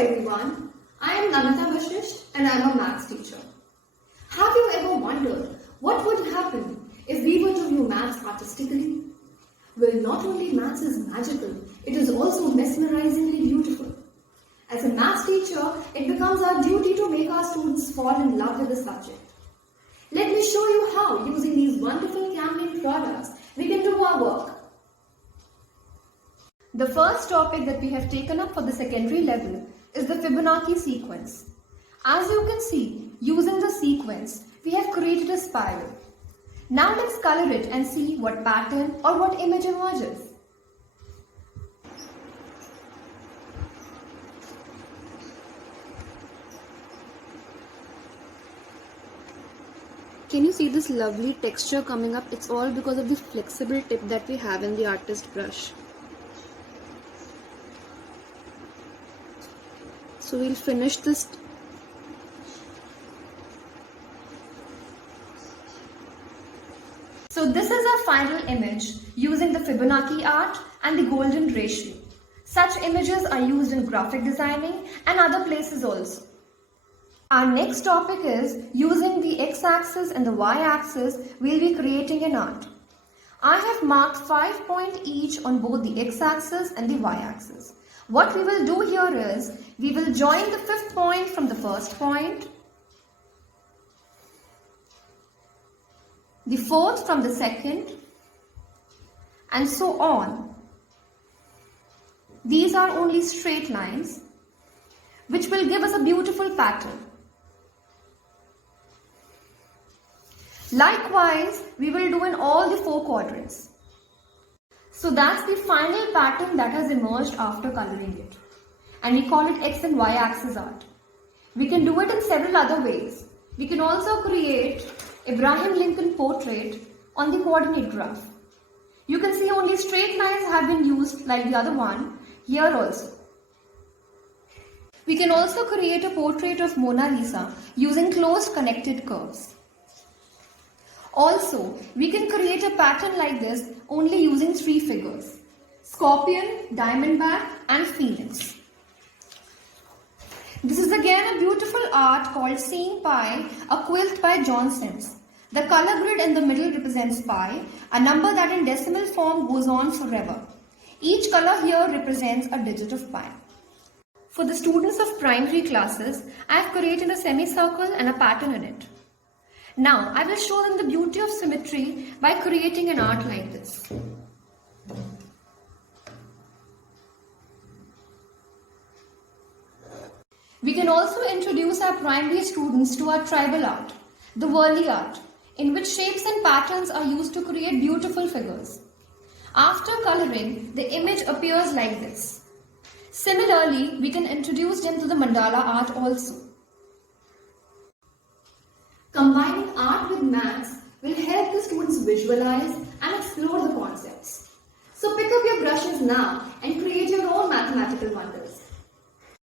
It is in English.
everyone, I am Namita Vashisht and I am a maths teacher. Have you ever wondered what would happen if we were to view maths artistically? Well, not only maths is magical, it is also mesmerizingly beautiful. As a maths teacher, it becomes our duty to make our students fall in love with the subject. Let me show you how, using these wonderful Camlin products, we can do our work. The first topic that we have taken up for the secondary level is the Fibonacci sequence. As you can see, using the sequence, we have created a spiral. Now let's color it and see what pattern or what image emerges. Can you see this lovely texture coming up? It's all because of the flexible tip that we have in the artist brush. So we'll finish this. So this is our final image using the Fibonacci art and the golden ratio. Such images are used in graphic designing and other places also. Our next topic is using the x-axis and the y-axis, we'll be creating an art. I have marked 5 points each on both the x-axis and the y-axis. What we will do here is, we will join the 5th point from the first point, the 4th from the 2nd, and so on. These are only straight lines, which will give us a beautiful pattern. Likewise, we will do in all the 4 quadrants. So that's the final pattern that has emerged after coloring it. And we call it X and Y axis art. We can do it in several other ways. We can also create Abraham Lincoln portrait on the coordinate graph. You can see only straight lines have been used like the other one here also. We can also create a portrait of Mona Lisa using closed connected curves. Also, we can create a pattern like this only using 3 figures: Scorpion, Diamondback and Phoenix. This is again a beautiful art called Seeing Pi, a quilt by John Sims. The color grid in the middle represents pi, a number that in decimal form goes on forever. Each color here represents a digit of pi. For the students of primary classes, I have created a semicircle and a pattern in it. Now, I will show them the beauty of symmetry by creating an art like this. We can also introduce our primary students to our tribal art, the Worli art, in which shapes and patterns are used to create beautiful figures. After coloring, the image appears like this. Similarly, we can introduce them to the mandala art also. Combining art with maths will help the students visualize and explore the concepts. So pick up your brushes now and create your own mathematical wonders.